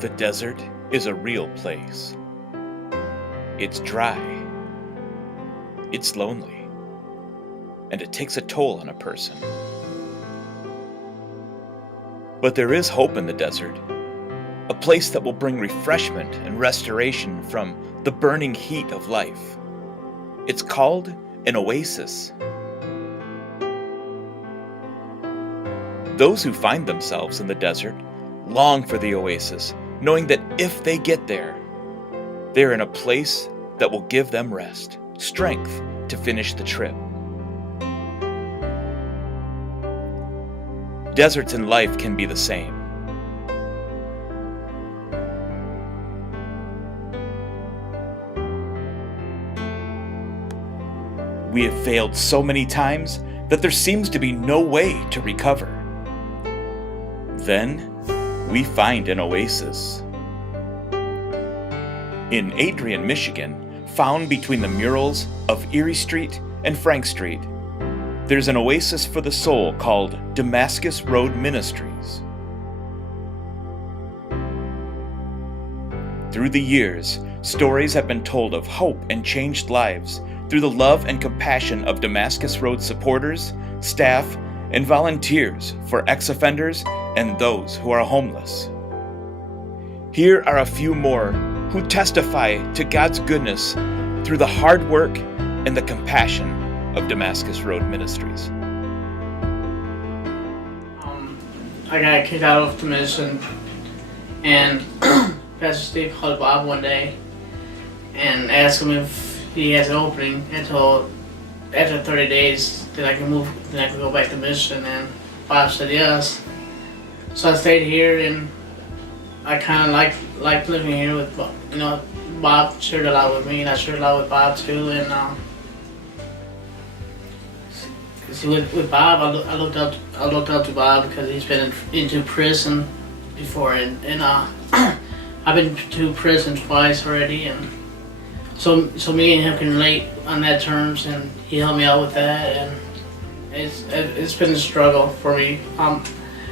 The desert is a real place. It's dry, it's lonely, and it takes a toll on a person. But there is hope in the desert, a place that will bring refreshment and restoration from the burning heat of life. It's called an oasis. Those who find themselves in the desert long for the oasis, knowing that if they get there, they're in a place that will give them rest, strength to finish the trip. Deserts in life can be the same. We have failed so many times that there seems to be no way to recover. Then, we find an oasis. In Adrian, Michigan, found between the murals of Erie Street and Frank Street, there's an oasis for the soul called Damascus Road Ministries. Through the years, stories have been told of hope and changed lives through the love and compassion of Damascus Road supporters, staff, and volunteers for ex-offenders and those who are homeless. Here are a few more who testify to God's goodness through the hard work and the compassion of Damascus Road Ministries. I got kicked out of the mission, and Pastor Steve called Bob one day and asked him if he has an opening until after 30 days that I can move, then I can go back to mission, and Bob said yes. So I stayed here, and I kind of like living here with, Bob shared a lot with me, and I shared a lot with Bob too. And see, with Bob, I looked up to Bob because he's been into prison before, and I've been to prison twice already, and so me and him can relate on that terms, and he helped me out with that, and it's been a struggle for me.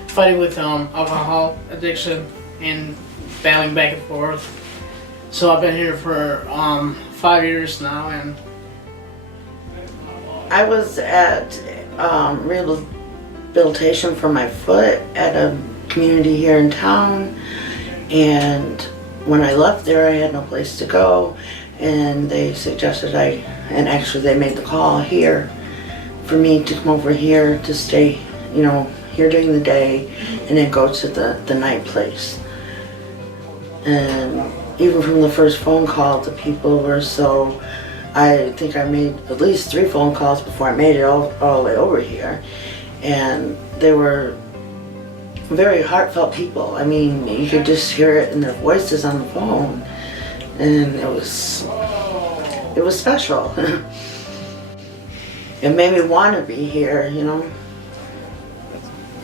Fighting with alcohol addiction and battling back and forth. So I've been here for 5 years now, and I was at rehabilitation for my foot at a community here in town, and when I left there I had no place to go, and they suggested and actually they made the call here for me to come over here to stay, here during the day and then go to the night place. And even from the first phone call, the people were so, I think I made at least 3 phone calls before I made it all the way over here. And they were very heartfelt people. I mean, you could just hear it in their voices on the phone. And it was special. It made me want to be here,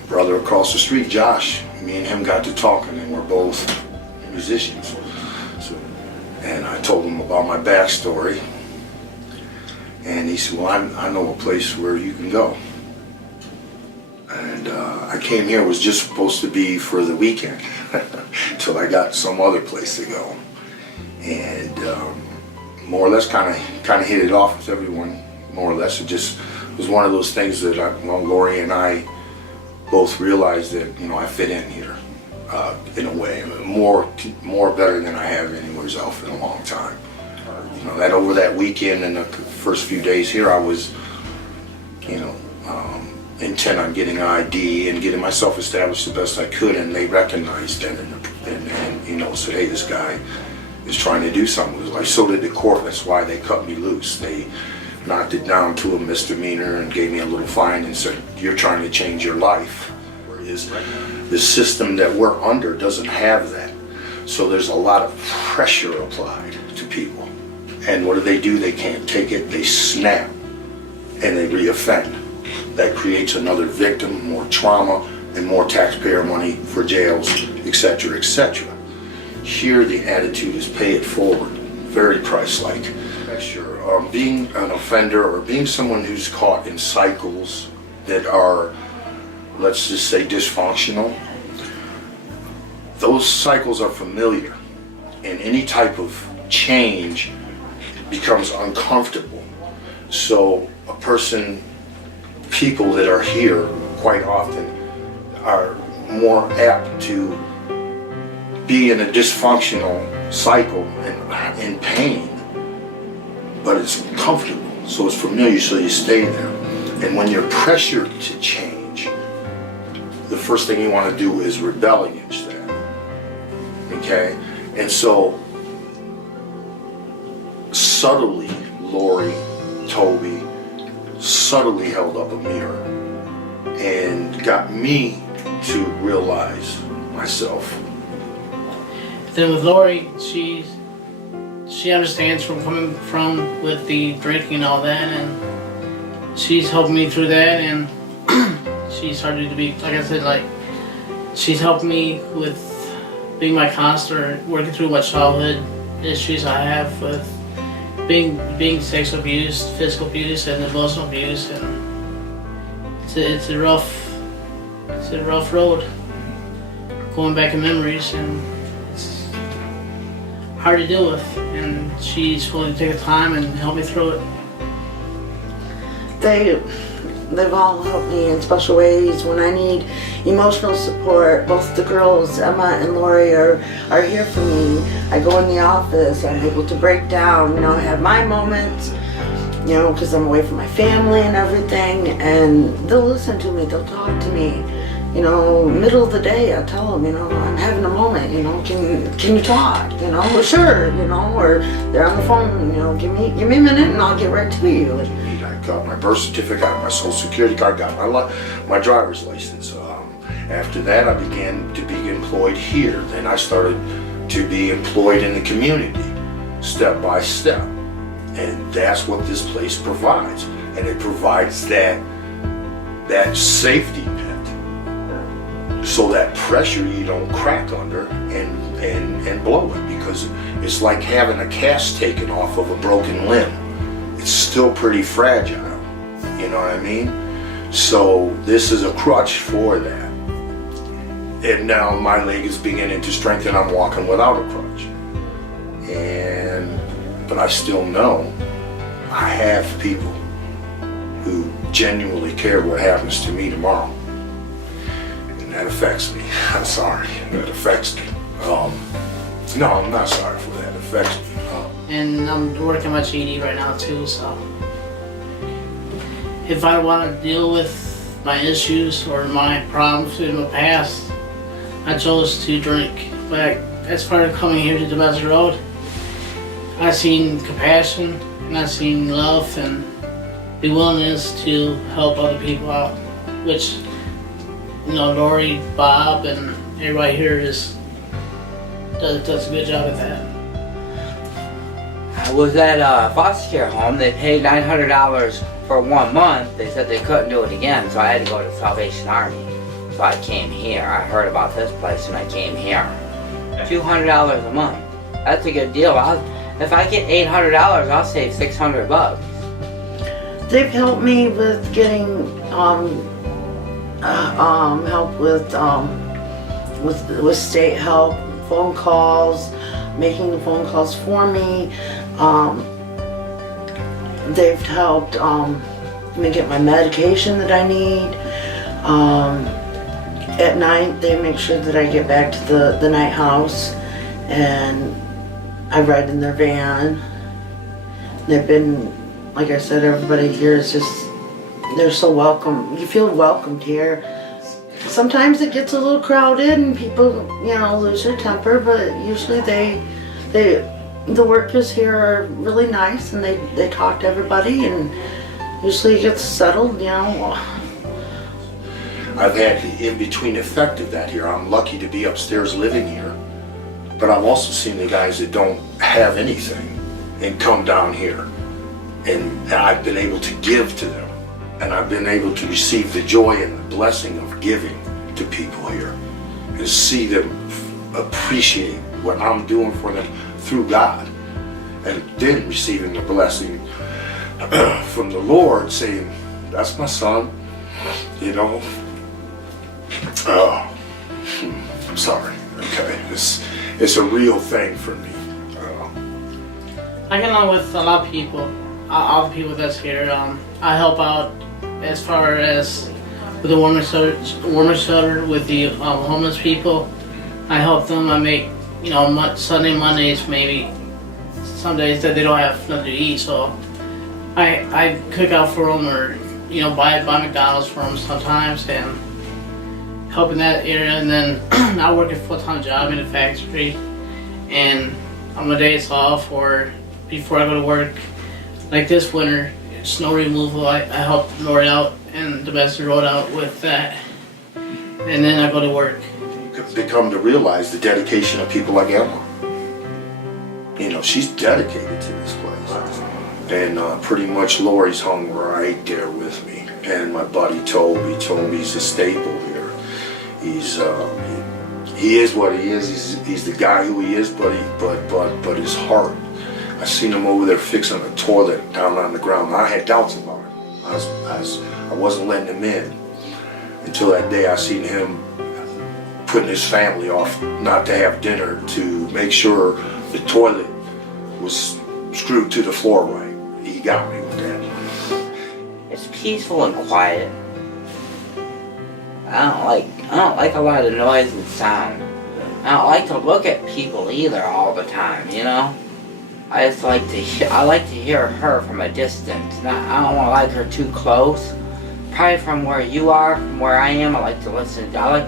Brother across the street, Josh, me and him got to talking, and we're both musicians. And I told him about my backstory, and he said, well, I know a place where you can go. And I came here, it was just supposed to be for the weekend, until I got some other place to go. And more or less kind of hit it off with everyone, more or less. It just was one of those things that Lori and I both realized that, I fit in here in a way, more better than I have anywhere else in a long time. That over that weekend and the first few days here, I was, intent on getting an ID and getting myself established the best I could, and they recognized it and said, hey, this guy is trying to do something. It was like, so did the court. That's why they cut me loose. They knocked it down to a misdemeanor and gave me a little fine and said, you're trying to change your life. Whereas the system that we're under doesn't have that. So there's a lot of pressure applied to people. And what do? They can't take it, they snap, and they reoffend. That creates another victim, more trauma, and more taxpayer money for jails, etc., etc. Here the attitude is pay it forward, very Christ-like. Sure. Being an offender or being someone who's caught in cycles that are, let's just say, dysfunctional, those cycles are familiar, and any type of change becomes uncomfortable. So people that are here quite often are more apt to be in a dysfunctional cycle and in pain, but it's comfortable, so it's familiar, so you stay there. And when you're pressured to change, the first thing you want to do is rebel against that. Okay? And so subtly, Lori, Toby, subtly held up a mirror and got me to realize myself. Then with Lori, she understands from coming from with the drinking and all that, and she's helped me through that, and she started to be, like I said, like, she's helped me with being my counselor, working through what childhood issues I have with being sexual abuse, physical abuse, and emotional abuse, and it's a rough road going back in memories, and it's hard to deal with, and she's willing to take the time and help me through it. They've all helped me in special ways when I need emotional support. Both the girls, Emma and Lori, are here for me. I go in the office, I'm able to break down, I have my moments, because I'm away from my family and everything, and they'll listen to me, they'll talk to me. Middle of the day, I tell them, I'm having a moment, can you talk, sure, or they're on the phone, give me a minute and I'll get right to you. I got my birth certificate, got my social security card, got my driver's license. After that, I began to be employed here. Then I started to be employed in the community, step by step. And that's what this place provides. And it provides that safety net, so that pressure you don't crack under and blow it, because it's like having a cast taken off of a broken limb. It's still pretty fragile, you know what I mean? So this is a crutch for that. And now my leg is beginning to strengthen, I'm walking without a crutch. But I still know I have people who genuinely care what happens to me tomorrow. And that affects me. I'm sorry, that affects me. No, I'm not sorry for that, it affects me. And I'm working my GED right now too, so if I want to deal with my issues or my problems in the past, I chose to drink. But as far as coming here to Damascus Road, I've seen compassion and I've seen love and the willingness to help other people out, which Lori, Bob, and everybody here does a good job at that. I was at a foster care home. They paid $900 for 1 month. They said they couldn't do it again, so I had to go to Salvation Army. So I came here. I heard about this place and I came here. $200 a month. That's a good deal. If I get $800, I'll save $600. They've helped me with getting help with state help, phone calls, making the phone calls for me. They've helped me get my medication that I need. At night, they make sure that I get back to the night house, and I ride in their van. They've been, like I said, everybody here is just, they're so welcome. You feel welcomed here. Sometimes it gets a little crowded and people, lose their temper, but usually the workers here are really nice and they talk to everybody and usually it gets settled, I've had the in-between effect of that here. I'm lucky to be upstairs living here, but I've also seen the guys that don't have anything and come down here, and I've been able to give to them, and I've been able to receive the joy and the blessing of giving to people here, and see them appreciate what I'm doing for them through God, and then receiving the blessing from the Lord, saying, "That's my son," Oh, I'm sorry. Okay. it's a real thing for me. I get along with a lot of people, all the people that's here. I help out as far as with the warmer shelter with the homeless people. I help them. I make, Sunday, Mondays, maybe some days that they don't have nothing to eat, so I cook out for them, or buy McDonald's for them sometimes, and help in that area. And then I work a full-time job in a factory, and on my days off or before I go to work, like this winter, snow removal, I help Lori out and Damascus Road out with that, and then I go to work. They come to realize the dedication of people like Emma. She's dedicated to this place. And pretty much Lori's hung right there with me. And my buddy Toby's a staple here. He is what he is. He's the guy who he is, but his heart. I seen him over there fixing a toilet down on the ground. I had doubts about it. I wasn't letting him in until that day. I seen him putting his family off not to have dinner to make sure the toilet was screwed to the floor right. He got me with that. It's peaceful and quiet. I don't like a lot of noise and sound. I don't like to look at people either all the time, I just like to hear her from a distance. I don't want to like her too close. Probably from where you are, from where I am, I like to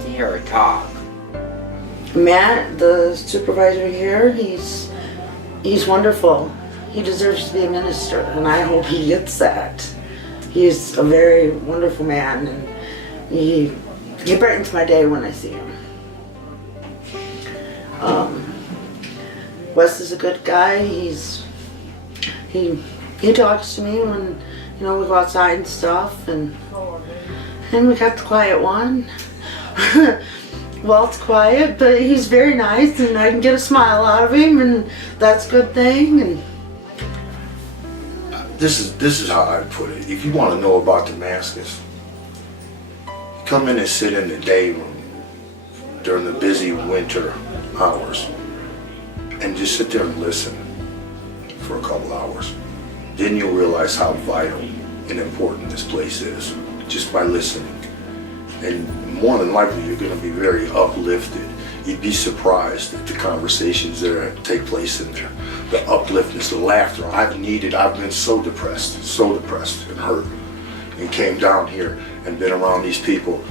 hear her talk. Matt, the supervisor here, he's wonderful. He deserves to be a minister, and I hope he gets that. He's a very wonderful man, and he brightens my day when I see him. Wes is a good guy. He talks to me when we go outside and stuff, and we got the quiet one. Walt's quiet, but he's very nice, and I can get a smile out of him, and that's a good thing. And this is how I put it. If you want to know about Damascus, come in and sit in the day room during the busy winter hours and just sit there and listen for a couple hours. Then you'll realize how vital and important this place is just by listening. And more than likely, you're going to be very uplifted. You'd be surprised at the conversations that take place in there. The upliftness, the laughter. I've been so depressed and hurt, and came down here and been around these people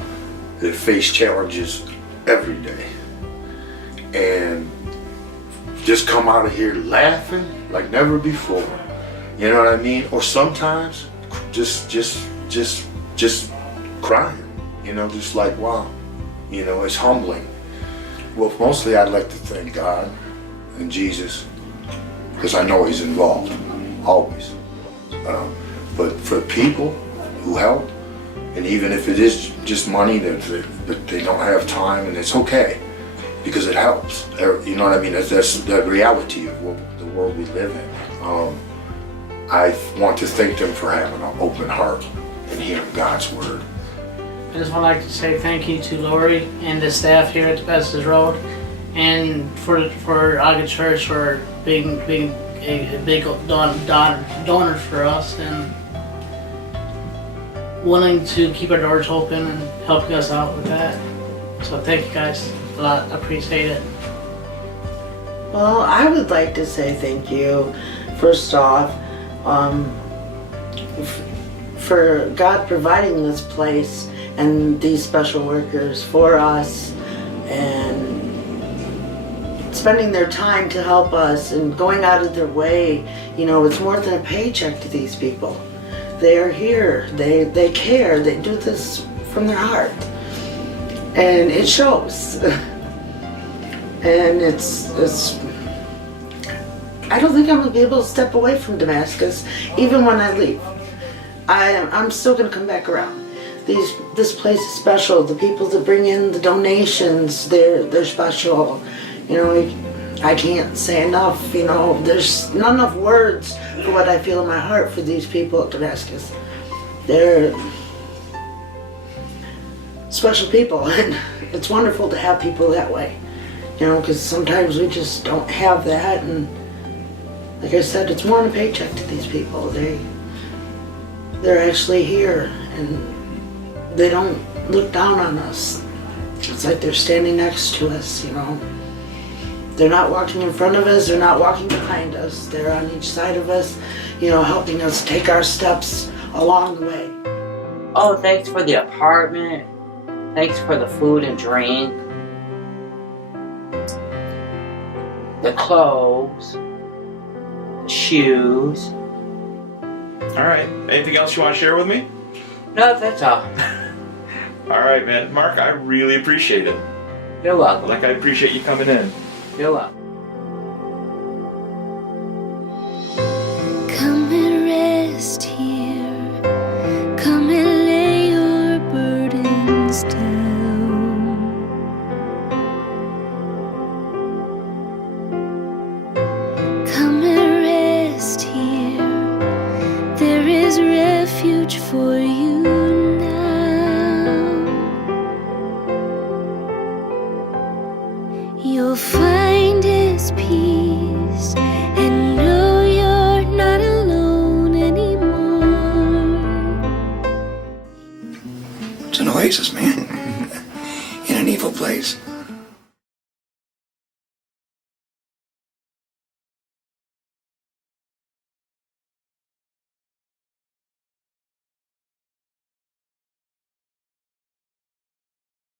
that face challenges every day. And just come out of here laughing like never before. You know what I mean? Or sometimes just crying. Just like, wow. It's humbling. Well, mostly I'd like to thank God and Jesus, because I know He's involved, always. But for the people who help, and even if it is just money, but they don't have time, and it's okay, because it helps. You know what I mean? That's the reality of the world we live in. I want to thank them for having an open heart and hearing God's word. I just want to say thank you to Lori and the staff here at Damascus Road, and for Aga Church for being a big donor for us, and willing to keep our doors open and helping us out with that. So thank you guys a lot. I appreciate it. well, I would like to say thank you, first off, for God providing this place and these special workers for us, and spending their time to help us and going out of their way. You know, it's more than a paycheck to these people. They are here, they care, they do this from their heart, and it shows. And it's I don't think I'm gonna be able to step away from Damascus even when I leave. I'm still gonna come back around. This place is special. The people that bring in the donations, they're special. You know, I can't say enough. You know, there's not enough words for what I feel in my heart for these people at Damascus. They're special people, and it's wonderful to have people that way. You know, because sometimes we just don't have that, and like I said, it's more than a paycheck to these people. They're actually here, and they don't look down on us. It's like they're standing next to us, you know. They're not walking in front of us, they're not walking behind us. They're on each side of us, you know, helping us take our steps along the way. Oh, thanks for the apartment. Thanks for the food and drink. The clothes. The shoes. All right. Anything else you want to share with me? No, that's all. All right, man. Mark, I really appreciate it. You're welcome. Like, I appreciate you coming in. You're welcome. Come and rest here. Come and lay your burdens down. Come and rest here. There is refuge for you now. You'll find His peace and know you're not alone anymore. It's an oasis, man. In an evil place.